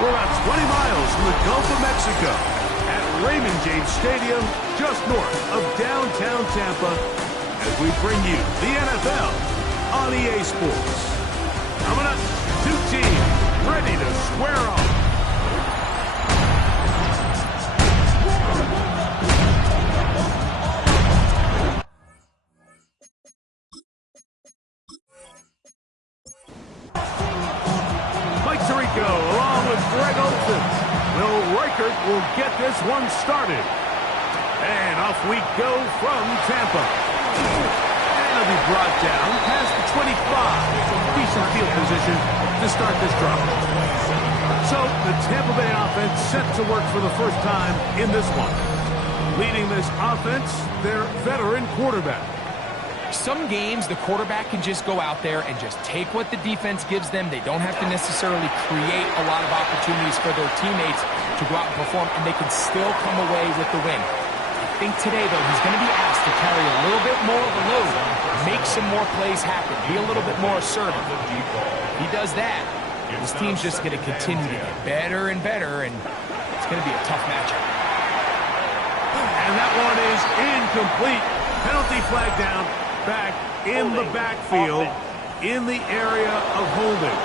We're about 20 miles from the Gulf of Mexico at Raymond James Stadium, just north of downtown Tampa, as we bring you the NFL on EA Sports. Coming up, two teams ready to square off. Will get this one started. And off we go from Tampa. And it'll be brought down past the 25. Decent field position to start this drive. So the Tampa Bay offense set to work for the first time in this one. Leading this offense, their veteran quarterback. Some games, the quarterback can just go out there and just take what the defense gives them. They don't have to necessarily create a lot of opportunities for their teammates to go out and perform, and they can still come away with the win. I think today, though, he's going to be asked to carry a little bit more of a load, make some more plays happen, be a little bit more assertive. If he does that, his team's just going to continue to get better and better, and it's going to be a tough matchup. And that one is incomplete. Penalty flag down. Back in the backfield, in the area of holding.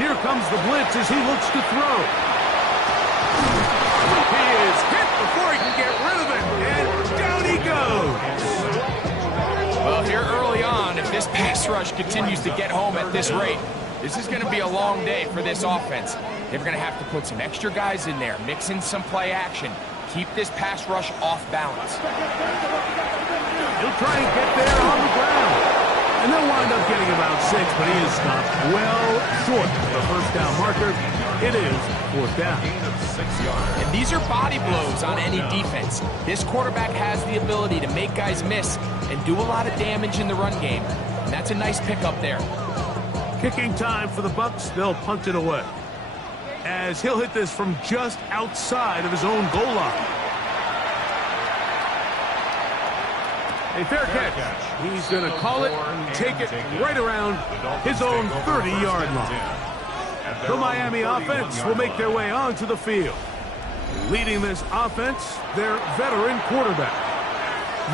Here comes the blitz as he looks to throw. He is hit before he can get rid of it, and down he goes. Well, here early on, if this pass rush continues to get home at this rate, this is going to be a long day for this offense. They're going to have to put some extra guys in there, mix in some play action, keep this pass rush off balance. He'll try and get there on the ground. And they'll wind up getting about 6, but he is stopped well short of the first down marker. It is fourth down. And these are body blows on any defense. This quarterback has the ability to make guys miss and do a lot of damage in the run game. And that's a nice pickup there. Kicking time for the Bucs. They'll punt it away, as he'll hit this from just outside of his own goal line. A fair catch. He's going to call it and take it right around his own 30-yard line. The Miami offense will make their way onto the field. Leading this offense, their veteran quarterback.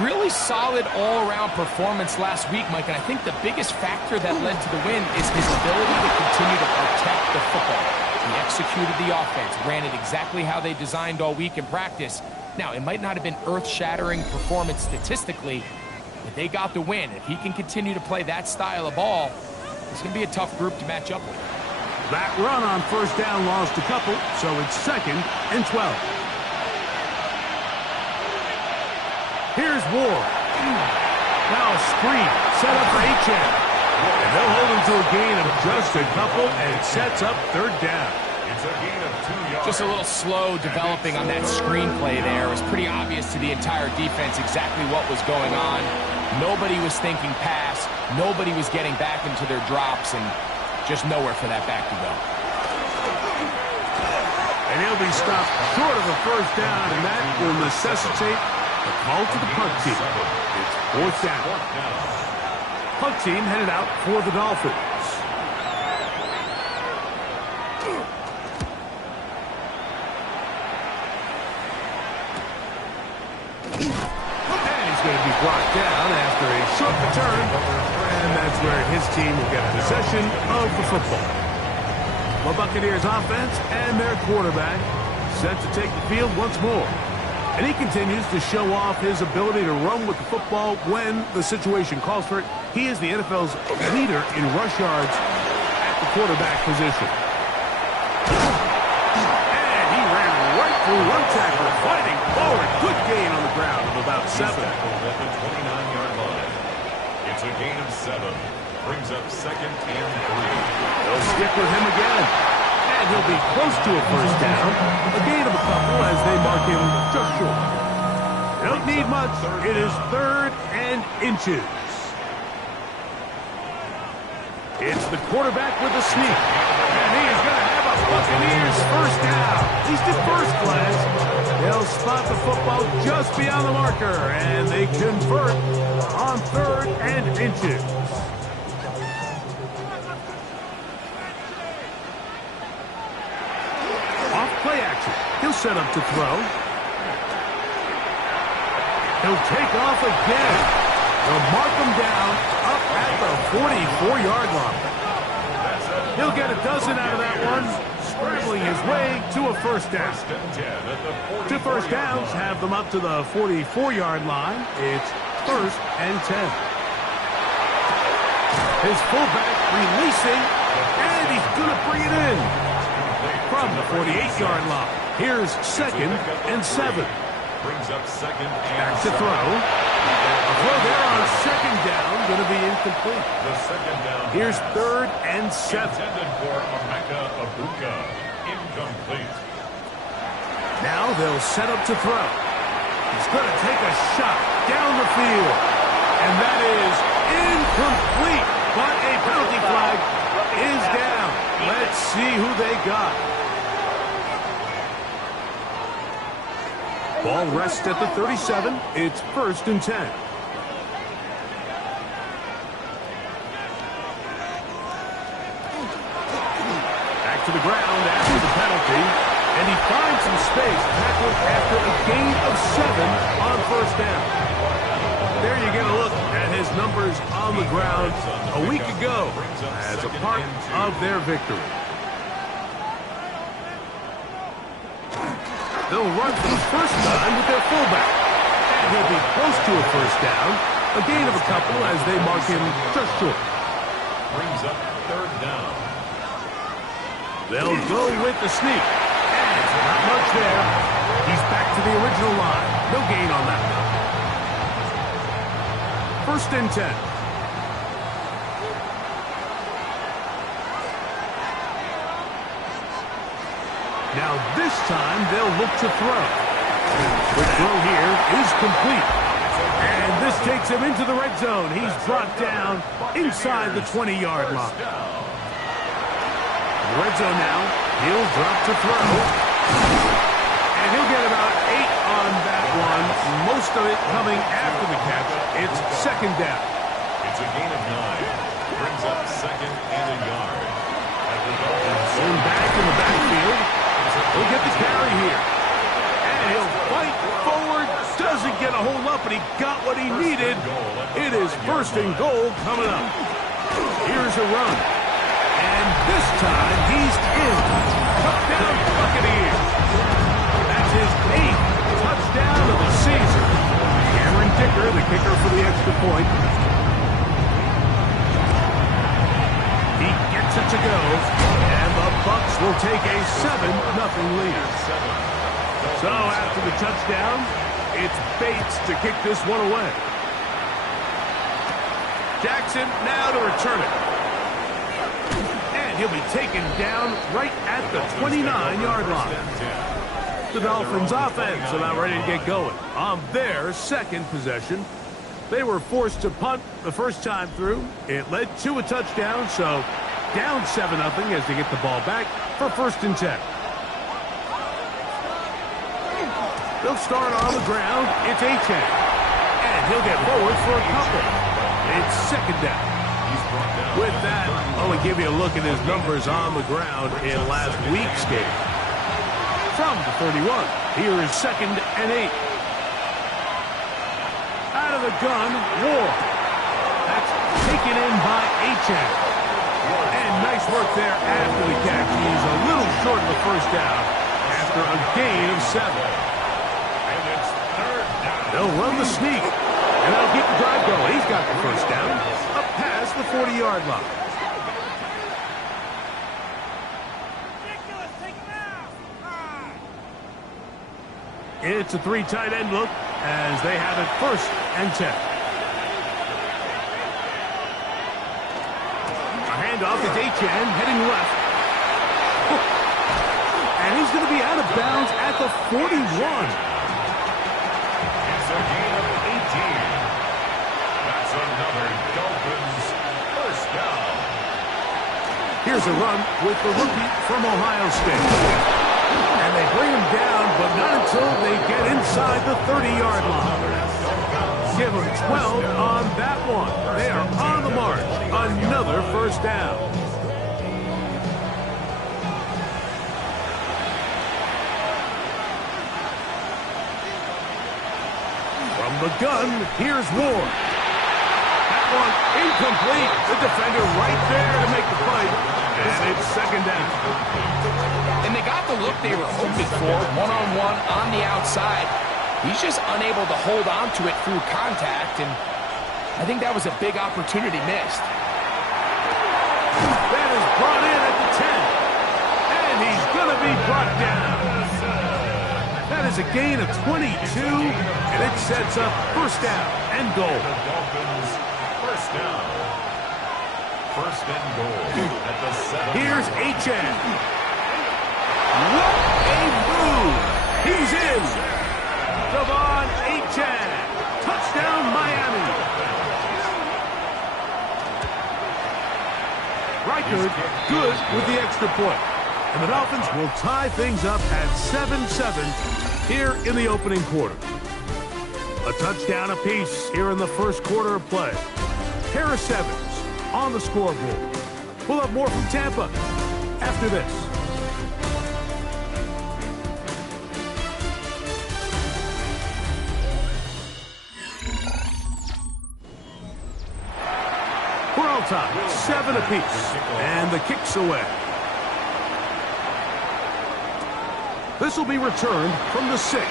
Really solid all-around performance last week, Mike, and I think the biggest factor that led to the win is his ability to continue to protect the football. He executed the offense, ran it exactly how they designed all week in practice. Now, it might not have been earth-shattering performance statistically, but they got the win. If he can continue to play that style of ball, it's going to be a tough group to match up with. That run on first down lost a couple, so it's 2nd and 12. Here's Ward. Now a screen set up for Achane. And they'll hold him to a gain of just a couple, and it sets up third down. It's a gain of 2 yards. Just a little slow developing on that screenplay there. It was pretty obvious to the entire defense exactly what was going on. Nobody was thinking pass. Nobody was getting back into their drops, and just nowhere for that back to go. And he'll be stopped short of a first down, and that will necessitate a call to the punt team. It's fourth down. Punt team headed out for the Dolphins. And he's going to be brought down after a short return. And that's where his team will get possession of the football. The Buccaneers offense and their quarterback set to take the field once more. And he continues to show off his ability to run with the football when the situation calls for it. He is the NFL's leader in rush yards at the quarterback position. And he ran right through one tackle, fighting forward. Good gain on the ground of about 7. At the 29-yard line. It's a gain of 7. Brings up 2nd and 3. They'll stick with him again. And he'll be close to a first down. A gain of a couple as they mark him just short. They don't need much. It is 3rd and inches. It's the quarterback with the sneak. And he is going to have a Buccaneers first down. At least at first glance. They'll spot the football just beyond the marker. And they convert on 3rd and inches. Off play action. He'll set up to throw. He'll take off again. They'll mark him down up at the 44-yard line. He'll get a dozen out of that one, scrambling his way to a first down. 2 first downs have them up to the 44-yard line. It's 1st and 10. His fullback releasing, and he's going to bring it in. From the 48-yard line, here's 2nd and 7. Brings up 2nd and Back to throw. A throw there on 2nd down, going to be incomplete. The 2nd down. Here's 3rd and 7. Intended for mcfl. Incomplete. Now they'll set up to throw. He's going to take a shot down the field. And that is incomplete. But a penalty flag is down. Let's see who they got. Ball rests at the 37. It's 1st and 10. Back to the ground after the penalty. And he finds some space, tackled after a gain of 7 on 1st down. There you get a look at his numbers on the ground a week ago as a part of their victory. They'll run for the first time with their fullback. And he'll be close to a first down. A gain of a couple as they mark him just short. Brings up 3rd down. They'll go with the sneak. And not much there. He's back to the original line. No gain on that. 1st and 10. Now this time they'll look to throw. The throw here is complete. And this takes him into the red zone. He's brought down inside the 20-yard line. The red zone now. He'll drop to throw. And he'll get about 8 on that one. Most of it coming after the catch. It's 2nd down. It's a gain of 9. Brings up 2nd and a yard. Soon back in the backfield. He'll get the carry here. And he'll fight forward. Doesn't get a hold up, but he got what he needed. It is 1st and goal coming up. Here's a run. And this time he's in. Touchdown Buccaneers. That's his 8th touchdown of the season. Cameron Dicker, the kicker for the extra point. He gets it to go. And the Bucs will take a 7-0 lead. So after the touchdown, it's Bates to kick this one away. Jackson now to return it. And he'll be taken down right at the 29-yard line. The Dolphins offense about ready to get going on their 2nd possession. They were forced to punt the first time through. It led to a touchdown, so down 7-0 as they get the ball back for 1st and 10. They'll start on the ground. It's Achane. And he'll get forward for a couple. It's 2nd down. With that, I want to give you a look at his numbers on the ground in last week's game. From the 31, here is 2nd and 8. Out of the gun, Ward. That's taken in by Achane. And nice work there after the catch. He's a little short of the first down after a gain of 7. And it's 3rd down. They'll run the sneak. And that'll keep the drive going. He's got the first down. Up past the 40-yard line. It's a 3 tight end look as they have it 1st and 10. A handoff to Achane heading left. And he's going to be out of bounds at the 41. It's a gain of 18. That's another Dolphins first down. Here's a run with the rookie from Ohio State. And they bring him down, but not until they get inside the 30-yard line. Give them 12 on that one. They are on the march. Another first down. From the gun, here's Ward. That one incomplete. The defender right there to make the play. And it's second down. And they got the look they were hoping for, one-on-one on the outside. He's just unable to hold on to it through contact, and I think that was a big opportunity missed. That is brought in at the 10. And he's going to be brought down. That is a gain of 22, and it sets up first down and goal. The Dolphins first down. First and goal at the 7. Here's H.N. What a move! He's in! Devon H.N. Touchdown, Miami! Reichard good with the extra point. And the Dolphins will tie things up at 7-7 here in the opening quarter. A touchdown apiece here in the first quarter of play. Harris Evans on the scoreboard. We'll have more from Tampa after this. We're all tied, 7 apiece, and the kick's away. This will be returned from the 6.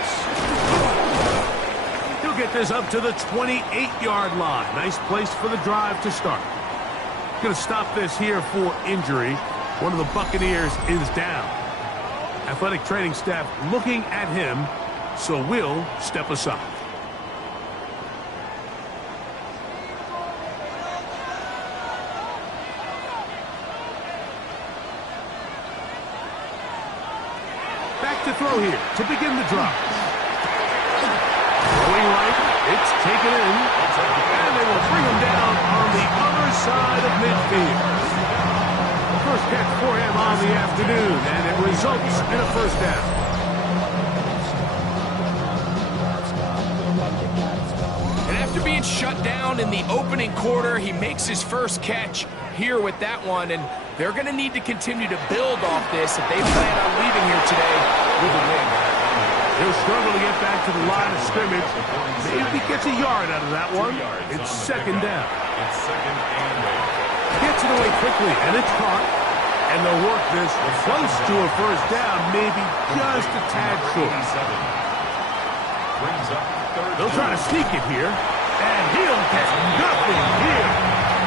He'll get this up to the 28-yard line. Nice place for the drive to start. Going to stop this here for injury. One of the Buccaneers is down. Athletic training staff looking at him, so we'll step aside. Back to throw here to begin the drive. Throwing right, it's taken in, and they will bring him down on the other side of midfield. First catch for him on the afternoon, and it results in a first down. And after being shut down in the opening quarter, he makes his first catch here with that one, and they're going to need to continue to build off this if they plan on leaving here today with a win. He'll struggle to get back to the line of scrimmage. Maybe he gets a yard out of that one. It's second down. It's second and 8. Gets it away quickly, and it's caught. And they'll work this close to a first down, maybe just a tad short. Brings up third. They'll try to sneak it here, and he'll get nothing here.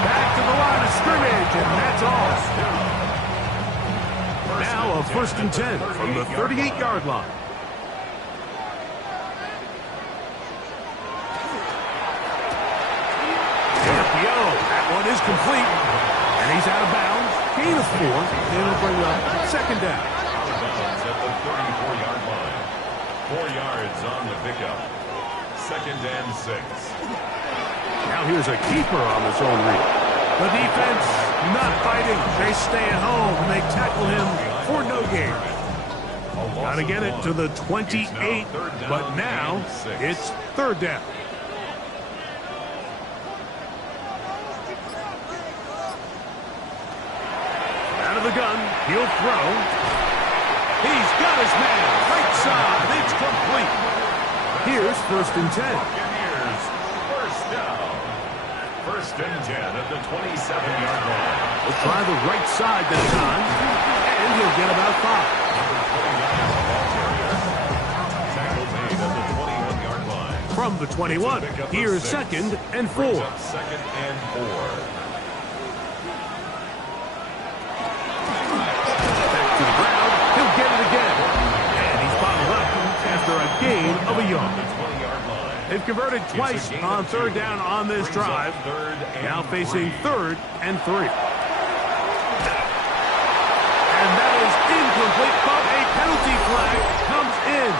Back to the line of scrimmage, and that's all. Now a first and 10 from the 38-yard line. RPO, that one is complete, and he's out of bounds. Gain of 4, and it'll bring up second down. At the 34-yard line. 4 yards on the pickup. Second and 6. Now here's a keeper on this own read. The defense not fighting. They stay at home, and they tackle him for no gain. Got to get it to the 28, but now it's third down. Out of the gun, he'll throw. He's got his man, right side, it's complete. Here's first and 10. Buccaneers, first down. First and 10 at the 27-yard line. We'll try the right side this time, and he'll get about 5. Tackle made at the 21-yard line. From the 21, here's second and 4. Brings up second and 4. To the ground, he'll get it again. And he's bottled up after a gain of a yard. They've converted twice on third down on this drive. Now facing third and 3. And that is incomplete, but a penalty flag comes in.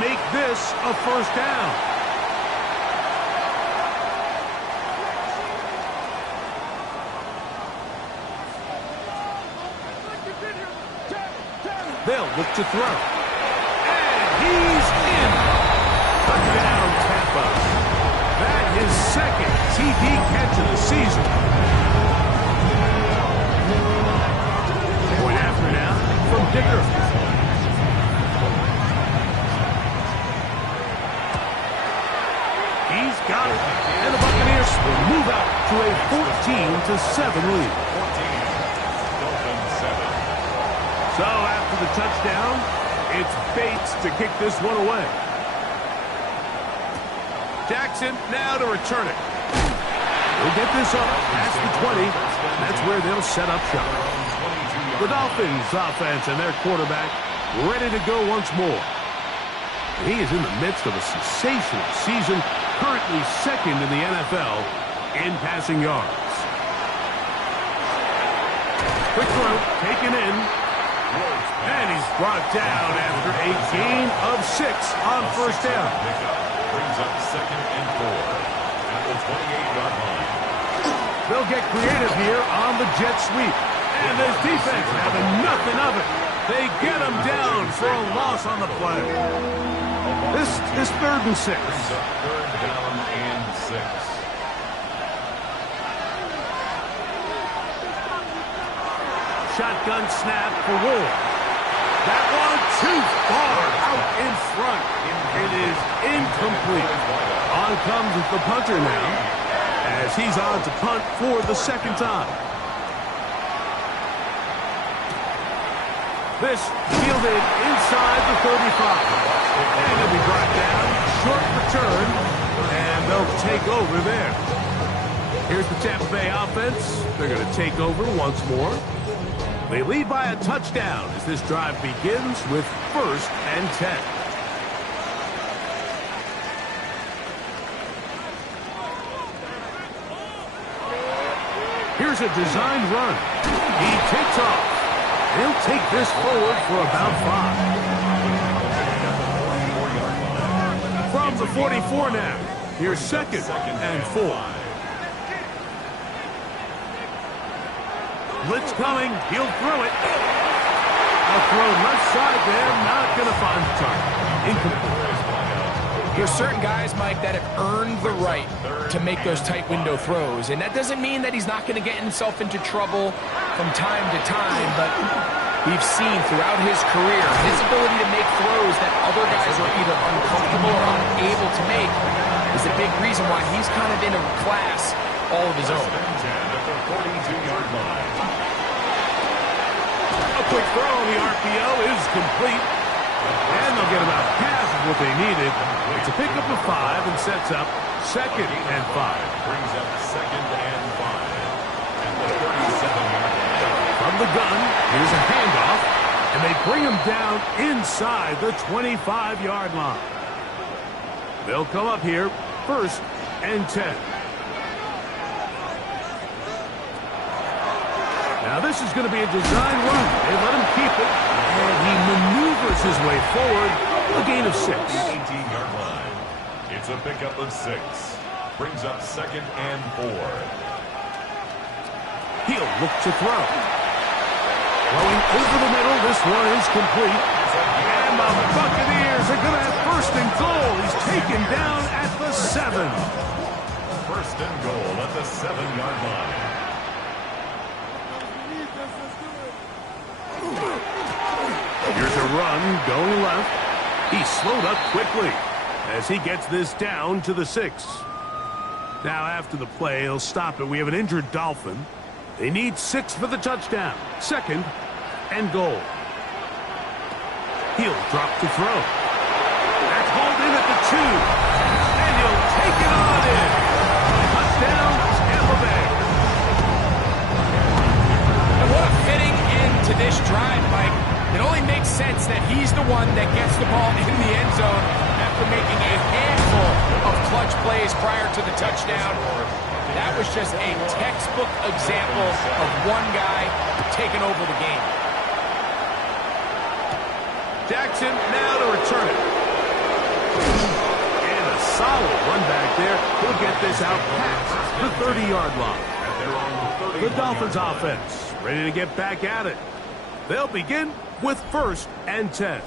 make this a first down. They'll look to throw. And he's in. Touchdown, Tampa. That is second TD catch of the season. Point after now from Dicker. He's got it. And the Buccaneers will move out to a 14-7 lead. 14. Dolphins 7. So after the touchdown, it's Bates to kick this one away. Jackson now to return it. He'll get this up past the 20. That's where they'll set up shop. The Dolphins offense and their quarterback ready to go once more. He is in the midst of a sensational season, currently second in the NFL in passing yards. Quick throw, taken in. And he's brought down after a gain of 6 on first down. Brings up second and 4 at the 28-yard line. They'll get creative here on the jet sweep. And this defense having nothing of it. They get him down for a loss on the play. This is 3rd and 6. Brings up 3rd down and 6. Shotgun snap for Ward. That one too far out in front. It is incomplete. On comes the punter now, as he's on to punt for the second time. This fielded inside the 35. And it'll be brought down. Short return. And they'll take over there. Here's the Tampa Bay offense. They're going to take over once more. They lead by a touchdown as this drive begins with 1st and 10. Here's a designed run. He takes off. He'll take this forward for about 5. From the 44 now. Here's 2nd and 4. Blitz coming. He'll throw it. A throw left side there. Not going to find the target. Incomplete. There's certain guys, Mike, that have earned the right to make those tight window throws. And that doesn't mean that he's not going to get himself into trouble from time to time. But we've seen throughout his career, his ability to make throws that other guys are either uncomfortable or unable to make is a big reason why he's kind of in a class all of his own. At the 42-yard line. A quick throw on the RPO is complete. And they'll get about half of what they needed. It's a pickup of 5 and sets up 2nd and 5. Brings up 2nd and 5 at the 37-yard line. From the gun, here's a handoff. And they bring him down inside the 25-yard line. They'll come up here 1st and 10. Now this is going to be a design run. They let him keep it, and he maneuvers his way forward. A gain of 6. 18-yard line. It's a pickup of 6. Brings up 2nd and 4. He'll look to throw. Throwing over the middle. This one is complete. And the Buccaneers are going to have 1st and goal. He's taken down at the 7. 1st and goal at the 7-yard line. Here's a run going left. He's slowed up quickly as he gets this down to the 6. Now after the play, he'll stop it. We have an injured Dolphin. They need 6 for the touchdown. 2nd and goal. He'll drop to throw. That's hauled in at the 2. And he'll take it on in. Touchdown, Tampa Bay. And what a fitting end to this drive, Mike. It only makes sense that he's the one that gets the ball in the end zone after making a handful of clutch plays prior to the touchdown. That was just a textbook example of one guy taking over the game. Jackson now to return it. And a solid run back there. He'll get this out past the 30-yard line. The Dolphins offense ready to get back at it. They'll begin with 1st and 10.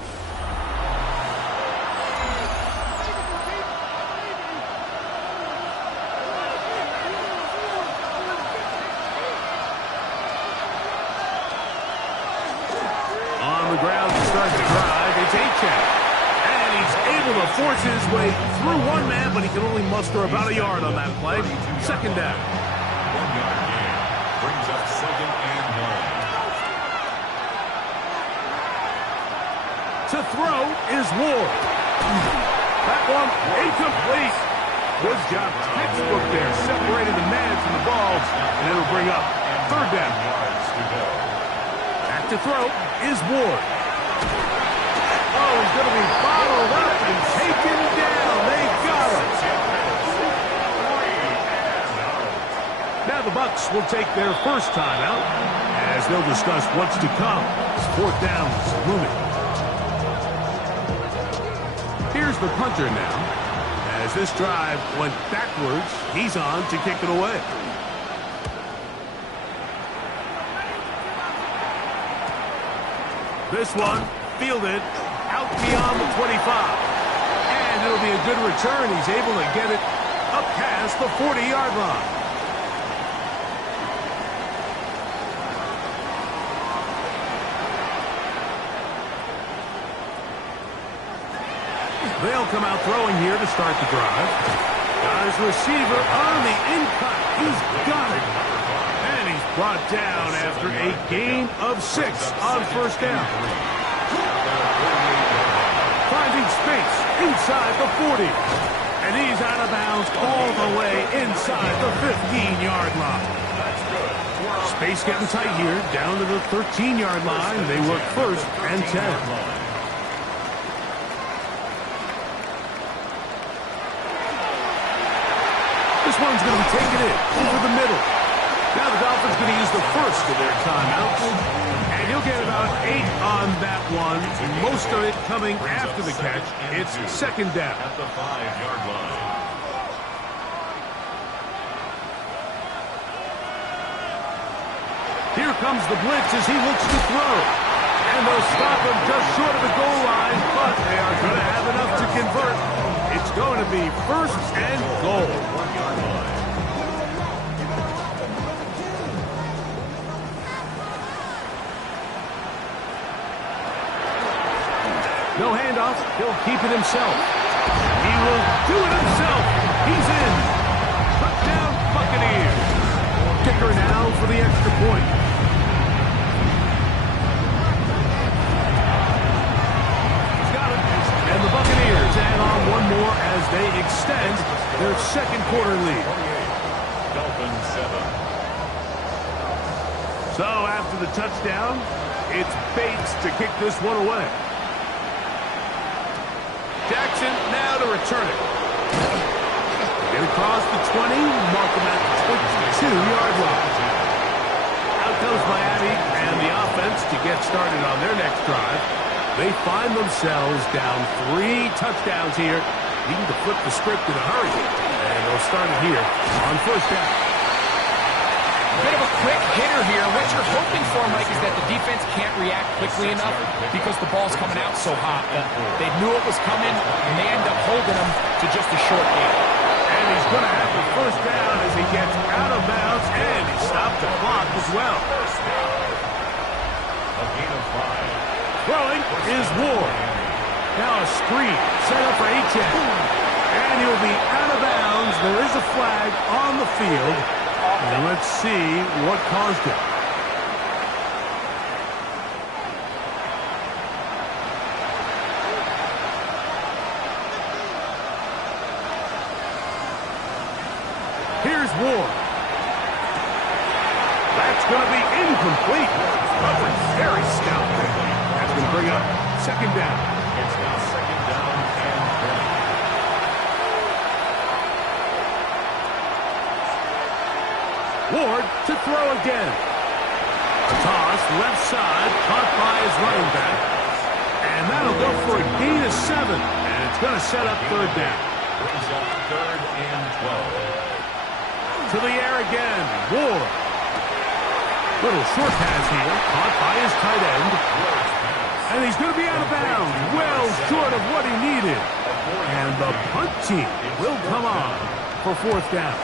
On the ground to start the drive, it's Achane. And he's able to force his way through one man, but he can only muster about a yard on that play. 2nd down. 1-yard gain brings up 2nd and 1. To throw is Ward. That one incomplete. Good job. Textbook there. Separated the man from the ball. And it'll bring up 3rd down. Yards to go. Back to throw is Ward. Oh, he's going to be bottled up and taken down. They got him. Now the Bucs will take their first timeout as they'll discuss what's to come. 4th down is looming. Here's the punter now. As this drive went backwards, he's on to kick it away. This one fielded out beyond the 25. And it'll be a good return. He's able to get it up past the 40-yard line. They'll come out throwing here to start the drive. Got his receiver on the in-cut. He's got it. And he's brought down after a gain of 6 on 1st down. Finding space inside the 40. And he's out of bounds all the way inside the 15-yard line. Space getting tight here, down to the 13-yard line. They work 1st and 10. This one's going to be taken in over the middle. Now the Dolphins going to use the first of their timeouts. And he'll get about 8 on that one. Most of it coming after the catch. It's 2nd down. At the 5-yard line. Here comes the blitz as he looks to throw. And they'll stop him just short of the goal line, but they are going to have enough to convert. It's going to be 1st and goal. 1-yard line. No handoff. He'll keep it himself. He will do it himself. He's in. Touchdown, Buccaneers. Kicker now for the extra point. He's got it. And the Buccaneers add on one more as they extend their 2nd quarter lead. Dolphins 7. So after the touchdown, it's Bates to kick this one away. Jackson now to return it. Get across the 20, mark him at the 22-yard line. Out goes Miami and the offense to get started on their next drive. They find themselves down 3 touchdowns here, needing to flip the script in a hurry. And they'll start it here on 1st down. Bit of a quick hitter here. What you're hoping for, Mike, is that the defense can't react quickly enough because the ball's coming out so hot. They knew it was coming, and they end up holding them to just a short gain. And he's going to have the 1st down as he gets out of bounds, and he stopped the clock as well. A gain of 5. Throwing is Ward. Now a screen set up for Achane. And he'll be out of bounds. There is a flag on the field. And let's see what caused it. Here's Ward. That's going to be incomplete. Coverage very stout. That's going to bring up 2nd down. It's now 2nd down and 20. Ward to throw again. Toss left side, caught by his running back. And that'll go for a gain of 7. And it's going to set up third down. Brings up 3rd and 12. To the air again. Ward. Little short pass here. Caught by his tight end. And he's going to be out of bounds. Well short of what he needed. And the punt team will come on for 4th down.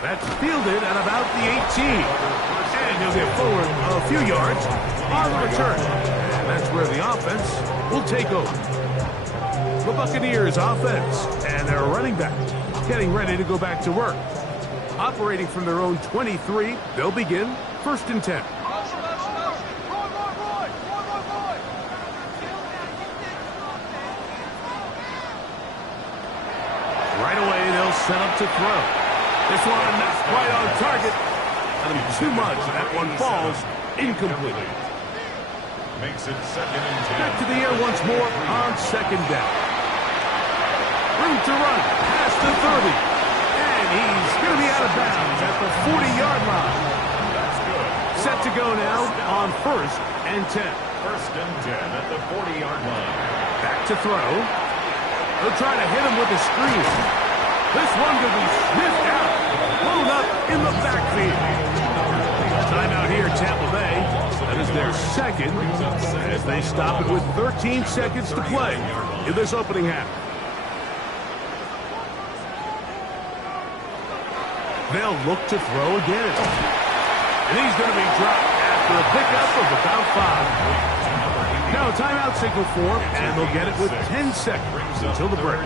That's fielded at about the 18. And he'll get forward a few yards on the return. And that's where the offense will take over. The Buccaneers offense and their running back getting ready to go back to work. Operating from their own 23, they'll begin 1st and 10. Right away, they'll set up to throw. This one not quite on target. Too much. That one falls incomplete. Makes it 2nd and 10. Back to the air once more on 2nd down. Room to run. Past the 30. And he's going to be out of bounds at the 40-yard line. That's good. Set to go now on 1st and 10. 1st and 10 at the 40-yard line. Back to throw. They'll try to hit him with a screen. This one will be sniffed out. Blown up in the backfield. Timeout here, Tampa Bay. That is their 2nd as they stop it with 13 seconds to play in this opening half. They'll look to throw again. And he's going to be dropped after a pickup of about 5. Now timeout signal for him, and they'll get it with 10 seconds until the break.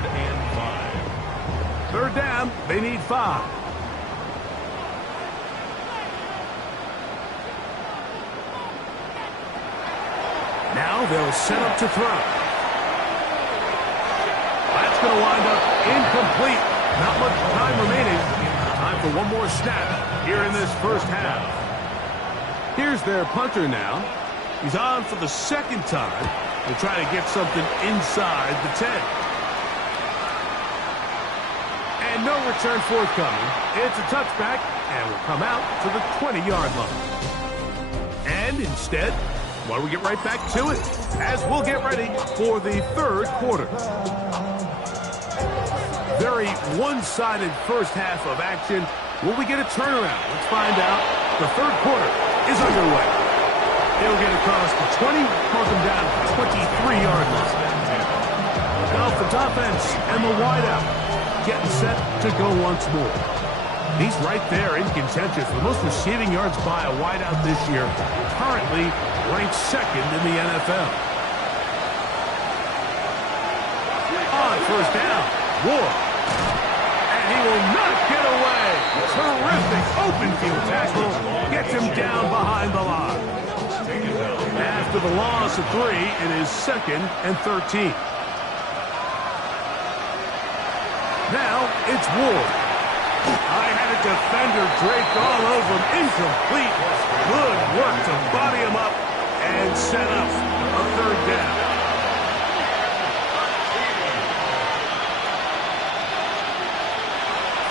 3rd down, they need 5. Now they'll set up to throw. That's going to wind up incomplete. Not much time remaining. Time for one more snap here in this 1st half. Here's their punter now. He's on for the 2nd time to try to get something inside the 10. And no return forthcoming. It's a touchback and will come out to the 20-yard line. And instead, why don't we get right back to it as we'll get ready for the 3rd quarter. Very one-sided 1st half of action. Will we get a turnaround? Let's find out. The 3rd quarter is underway. He'll get across the 20, mark him down at the 23-yard line. Dolphins offense and the wideout getting set to go once more. He's right there in contention for the most receiving yards by a wideout this year. Currently ranked 2nd in the NFL. On 1st down, Ward. And he will not get away. Terrific open field tackle. Gets him down behind the line. After the loss of 3, it is 2nd and 13. Now it's Ward. I had a defender draped all over him. Incomplete. Good work to body him up and set up a 3rd down.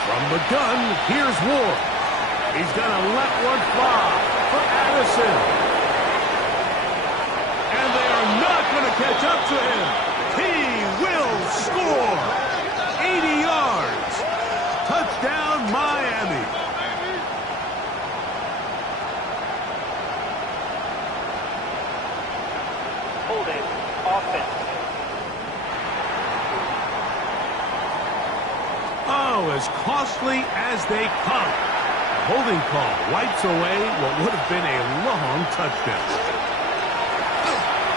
From the gun, here's Ward. He's going to let one fly for Addison. And they are not going to catch up to him. He will score. 80 yards. Touchdown, Miami. Holding offense. Oh, as costly as they come. A holding call wipes away what would have been a long touchdown.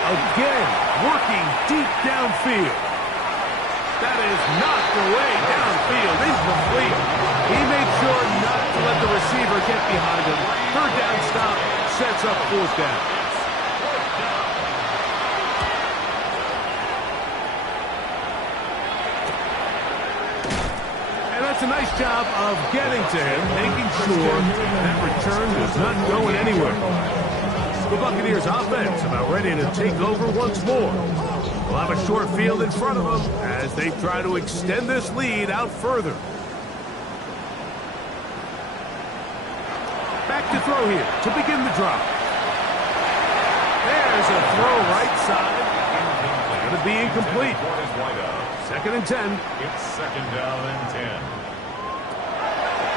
Again, working deep downfield. That is knocked away downfield, incomplete. He made sure not to let the receiver get behind him. 3rd down stop sets up 4th down. And that's a nice job of getting to him, making sure that return was not going anywhere. The Buccaneers offense about ready to take over once more. They'll have a short field in front of them as they try to extend this lead out further. Back to throw here to begin the drive. There's a throw right side. Going to be incomplete. 2nd and 10. It's 2nd down and 10.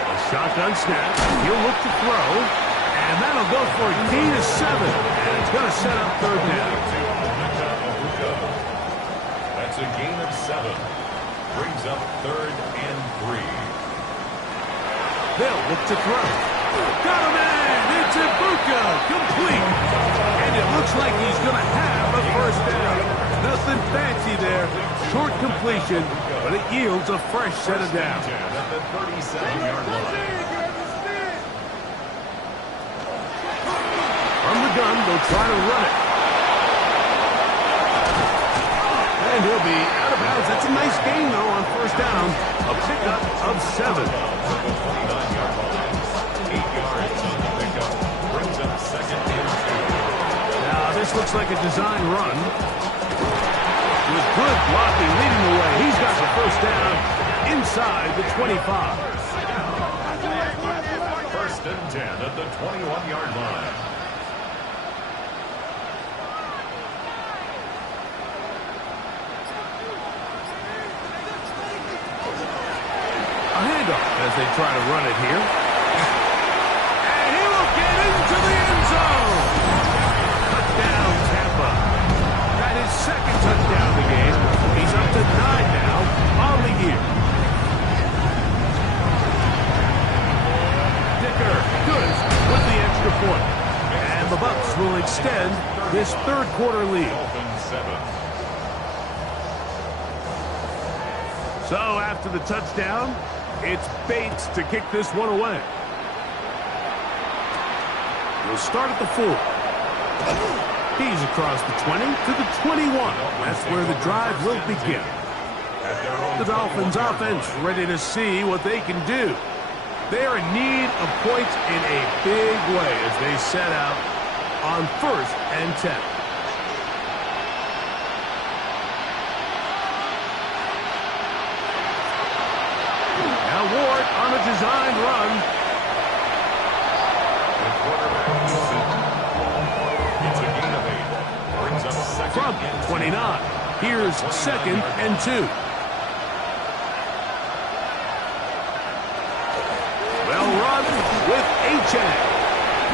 A shotgun snap. He'll look to throw. And that'll go for a gain of 7. And it's going to set up 3rd down. That's a gain of 7. Brings up 3rd and 3. They'll look to throw. Got him in. It's Buca. Complete. And it looks like he's going to have a 1st down. Nothing fancy there. Short completion, but it yields a fresh set of downs. At the 37-yard line. From the gun, they'll try to run it. And he'll be out of bounds. That's a nice gain, though, on 1st down. A pickup of 7. 29-yard line. 8 yards on the pickup. Brings up 2nd and 2. Now, this looks like a design run. With good blocking leading the way. He's got the 1st down inside the 25. 1st and 10 at the 21-yard line. A handoff as they try to run it here. And he will get into the end zone. Touchdown, Tampa. Got his 2nd touchdown of the game. He's up to 9 now on the year. Dicker, good with the extra point. And the Bucs will extend this 3rd quarter lead. Dolphins 7. So after the touchdown, it's Bates to kick this one away. We'll start at the 4. He's across the 20 to the 21. That's where the drive will begin. The Dolphins offense ready to see what they can do. They are in need of points in a big way as they set out on 1st and 10. Now Ward on a designed run. The quarterback is in. It's a gain of 8. Brings up 2nd From and 29. Here's 2nd and 2. Well run with Achane.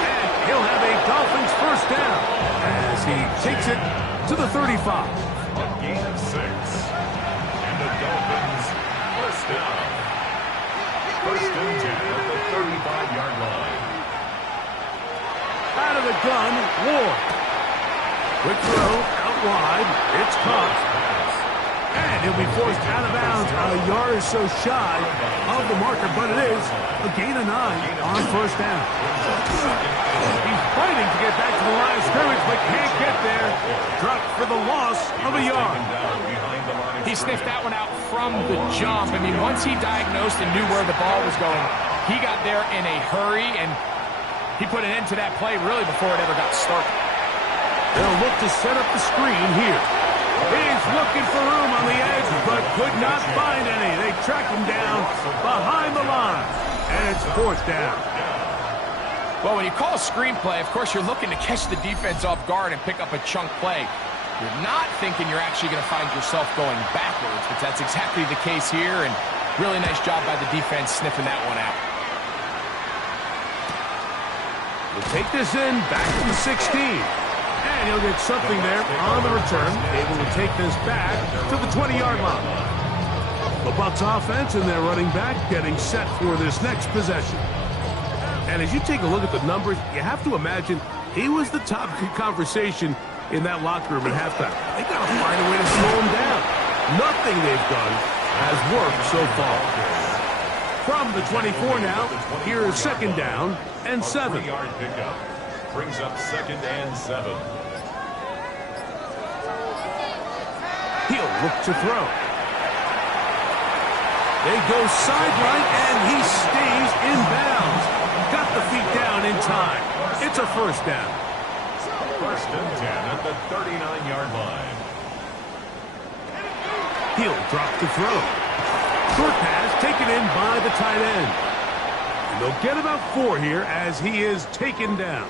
And he'll have a Dolphins 1st down as he takes it to the 35. A gain of 6. And the Dolphins 1st down. 1st and 10 at the 35-yard line. Out of the gun, Ward. Quick throw, out wide. It's caught. And he'll be forced out of bounds a yard or so shy of the marker, but it is a gain of 9 on 1st down. He's fighting to get back to the line of scrimmage, but can't get there. Dropped for the loss of a yard. He sniffed that one out from the jump. I mean, once he diagnosed and knew where the ball was going, he got there in a hurry, and he put an end to that play really before it ever got started. They'll look to set up the screen here. He's looking for room on the edge, but could not find any. They track him down behind the line, and it's 4th down. Well, when you call a screen play, of course, you're looking to catch the defense off guard and pick up a chunk play. You're not thinking you're actually going to find yourself going backwards, but that's exactly the case here, and really nice job by the defense sniffing that one out. We'll take this in back to the 16. And he'll get something there on the return, able to take this back to the 20-yard line. The Bucs offense and their running back getting set for this next possession. And as you take a look at the numbers, you have to imagine he was the topic of conversation in that locker room at halftime. They got to find a way to slow him down. Nothing they've done has worked so far. From the 24 now, here is 2nd down and 7. 3-yard pickup. Brings up 2nd and 7. He'll look to throw. They go sideline, and he stays in bounds. Got the feet down in time. It's a 1st down. 1st and 10 at the 39-yard line. He'll drop the throw. Short pass taken in by the tight end. And they'll get about 4 here as he is taken down.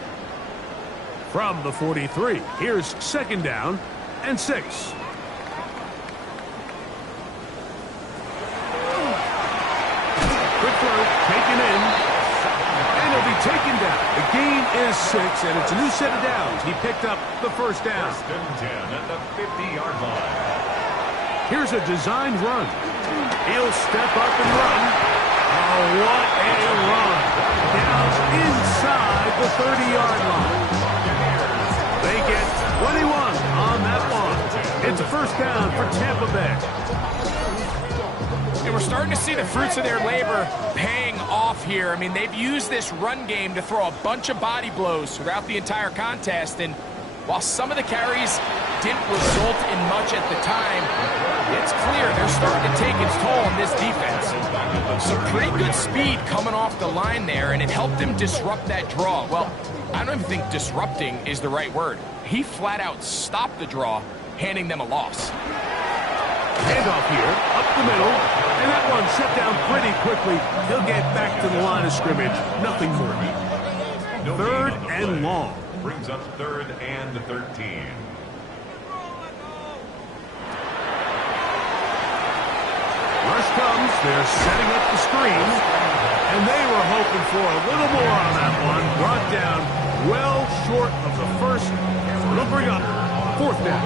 From the 43, here's second down and 6. Quick throw, taken in, and he'll be taken down. The gain is 6, and it's a new set of downs. He picked up the first down. First and 10 at the 50-yard line. Here's a designed run. He'll step up and run. Oh, what a run. Down inside the 30-yard line. They get 21 on that one. It's a first down for Tampa Bay. And we're starting to see the fruits of their labor paying off here. I mean, they've used this run game to throw a bunch of body blows throughout the entire contest. And while some of the carries didn't result in much at the time, it's clear they're starting to take its toll on this defense. Some pretty good speed coming off the line there, and it helped them disrupt that draw. Well, I don't even think disrupting is the right word. He flat out stopped the draw, handing them a loss. Handoff here, up the middle, and that one shut down pretty quickly. He'll get back to the line of scrimmage. Nothing more. Third and long. Brings up third and 13. Rush comes. They're setting up the screen, and they were hoping for a little more on that one. Brought down well short of the first. It'll bring up fourth down.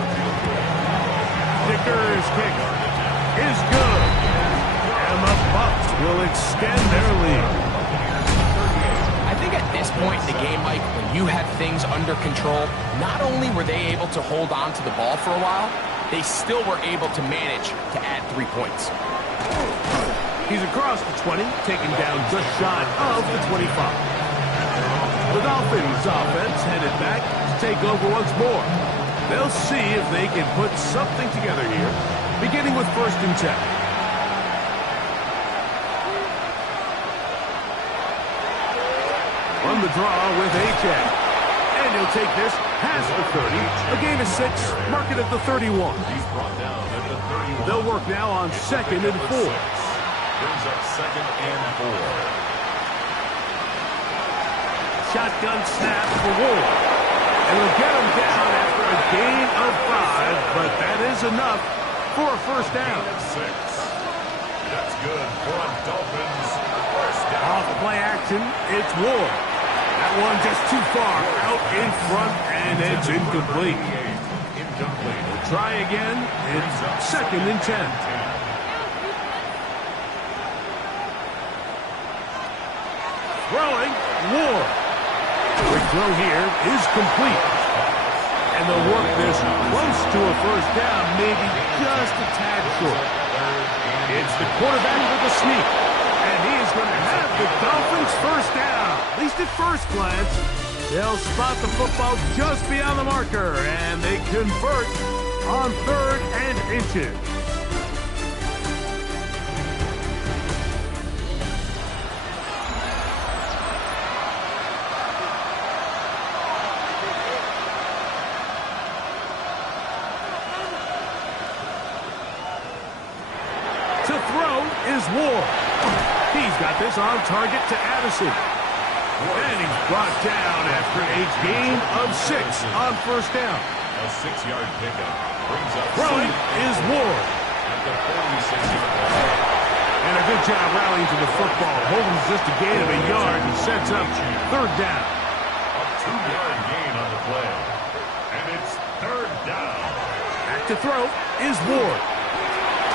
Dicker's kick is good. And the Bucs will extend their lead. I think at this point in the game, Mike, when you had things under control, not only were they able to hold on to the ball for a while, they still were able to manage to add 3 points. He's across the 20, taken down just shy of the 25. The Dolphins offense headed back to take over once more. They'll see if they can put something together here, beginning with first and 10. On the draw with A.J. And he'll take this past the 30, a gain of 6, mark it at the 31. He's brought down at the 31. They'll work now on second and 4. Brings up second and 4. Shotgun snap for Ward. And he'll get him down after a gain of 5, but that is enough for a first down. 6. That's good for a Dolphins first down. Off play action, it's Ward. That one just too far out in front, and it's incomplete. Incomplete. We'll try again. It's second and 10. Throwing, Ward. Quick throw here is complete. And they'll work this close to a first down, maybe just a tad short. It's the quarterback with the sneak. And he is going to have the Dolphins first down. At least at first glance. They'll spot the football just beyond the marker. And they convert on third and inches. To throw is Ward. He's got this on target to Addison. And he's brought down after a gain of 6 on first down. A 6-yard pickup. Brings up Throwing is Ward. at the 46-yard line. And a good job rallying to the football. Holding just a gain of a yard and sets up third down. A 2-yard gain on the play. And it's third down. Back to throw is Ward.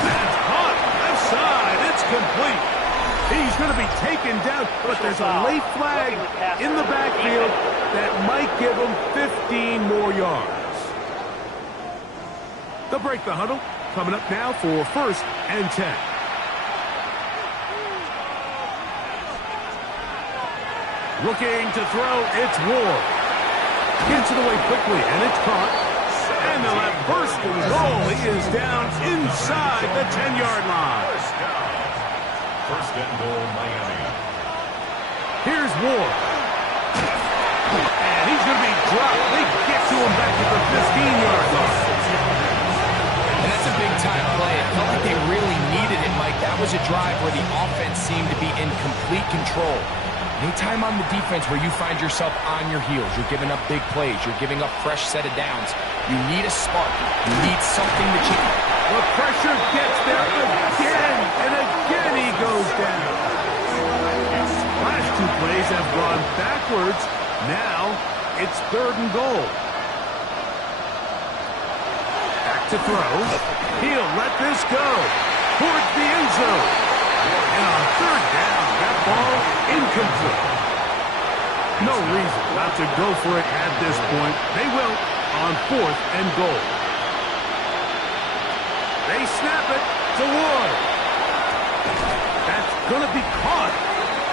That's caught. Left side. It's complete. He's going to be taken down, but there's a late flag in the backfield that might give him 15 more yards. They'll break the huddle. Coming up now for first and 10. Looking to throw, it's Ward. Gets it away quickly, and it's caught. And they'll have first and goal. He is down inside the 10-yard line. First down. First and goal, Miami. Here's Ward. And he's going to be dropped. They get to him back at the 15-yard line. And that's a big-time play. It felt like they really needed it, Mike. That was a drive where the offense seemed to be in complete control. Anytime on the defense where you find yourself on your heels, you're giving up big plays, you're giving up fresh set of downs, you need a spark. You need something to change. The pressure gets there again, and again he goes down. Last two plays have gone backwards. Now it's 3rd and goal. Back to throw. He'll let this go towards the end zone. And on 3rd down, that ball incomplete. No reason not to go for it at this point. They will on 4th and goal. They snap it to Ward. That's going to be caught.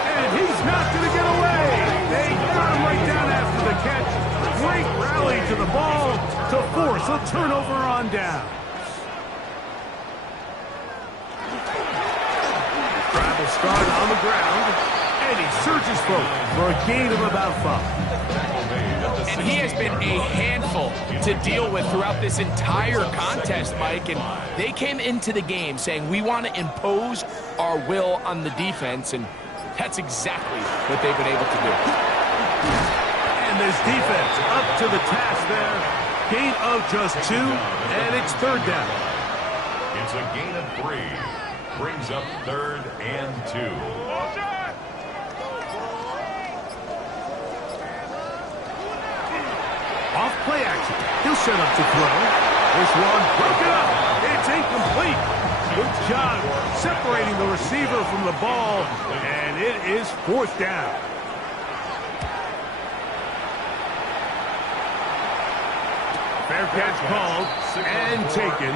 And he's not going to get away. They got him right down after the catch. Great rally to the ball to force a turnover on down. Travel start on the ground. And he surges forward for a gain of about 5. And he has been a handful to deal with throughout this entire contest, Mike. And they came into the game saying, we want to impose our will on the defense. And that's exactly what they've been able to do. And this defense up to the task there. Gain of just 2, and it's 3rd down. It's a gain of 3. Brings up 3rd and 2. Off play action. He'll set up to throw. This one broken up. It's incomplete. Good job separating the receiver from the ball, and it is 4th down. Fair catch called and taken.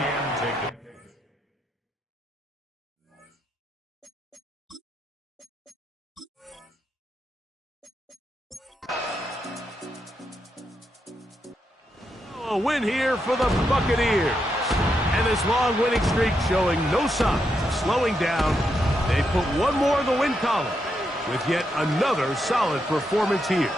A win here for the Buccaneers. And this long winning streak showing no signs of slowing down. They put one more in the win column with yet another solid performance here.